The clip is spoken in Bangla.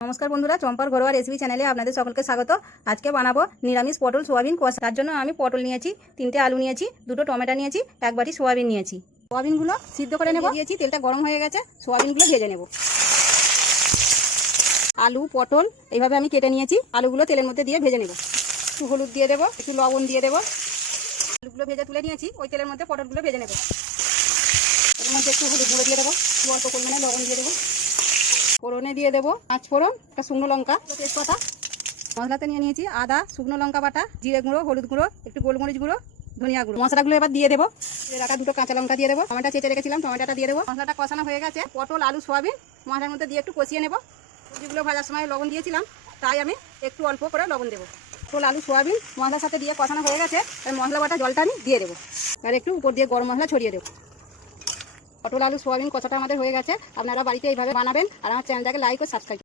নমস্কার বন্ধুরা, চম্পার ঘরোয়া রেসিপি চ্যানেলে আপনাদের সকলকে স্বাগত। আজকে বানাবো নিরামিষ পটল সোয়াবিন কষা। তার জন্য আমি পটল নিয়েছি, 3টে আলু নিয়েছি, 2টো টমেটো নিয়েছি, 1 বাটি সোয়াবিন নিয়েছি। সোয়াবিনগুলো সিদ্ধ করে নেব। দিয়েছি, তেলটা গরম হয়ে গেছে, সোয়াবিনগুলো ভেজে নেব। আলু পটল এইভাবে আমি কেটে নিয়েছি, আলুগুলো তেলের মধ্যে দিয়ে ভেজে নেব। একটু হলুদ দিয়ে দেবো, একটু লবণ দিয়ে দেবো। আলুগুলো ভেজে তুলে নিয়েছি, ওই তেলের মধ্যে পটলগুলো ভেজে নেব। এর মধ্যে একটু হলুদ গুঁড়ো দিয়ে দেবো, অল্প পরিমাণে লবণ দিয়ে দেবো। ফোড়নে দিয়ে দেবো 5 ফোড়ন, একটা শুকনো লঙ্কা, তেজপাতা। মশলাতে নিয়ে নিয়েছি আদা, শুকনো লঙ্কা বাটা, জিরে গুঁড়ো, হলুদ গুঁড়ো, একটু গোলমরিচ গুঁড়ো, ধনিয়া গুঁড়ো। মশলাগুলো এবার দিয়ে দেবো। রাখা 2টো কাঁচা লঙ্কা দিয়ে দেবো, টমেটো চেঁচে রেখেছিলাম, টমেটোটা দিয়ে দেবো। মশলাটা কষানো হয়ে গেছে, পটল আলু সোয়াবিন মশলার মধ্যে দিয়ে একটু কষিয়ে নেব। সবজিগুলো ভাজার সময় লবণ দিয়েছিলাম, তাই আমি একটু অল্প করে লবণ দেবো। পটল আলু সোয়াবিন মশলার সাথে দিয়ে কষানো হয়ে গেছে, আর মশলা বাটা জলটা আমি দিয়ে দেবো। আর একটু উপর দিয়ে গরম মশলা ছড়িয়ে দেবো। পটল আলু সোয়াবিন কষাটা আমাদের হয়ে গেছে। আপনারা বাড়িতে এইভাবে বানাবেন, আর আমার চ্যানেলটাকে লাইক ও সাবস্ক্রাইব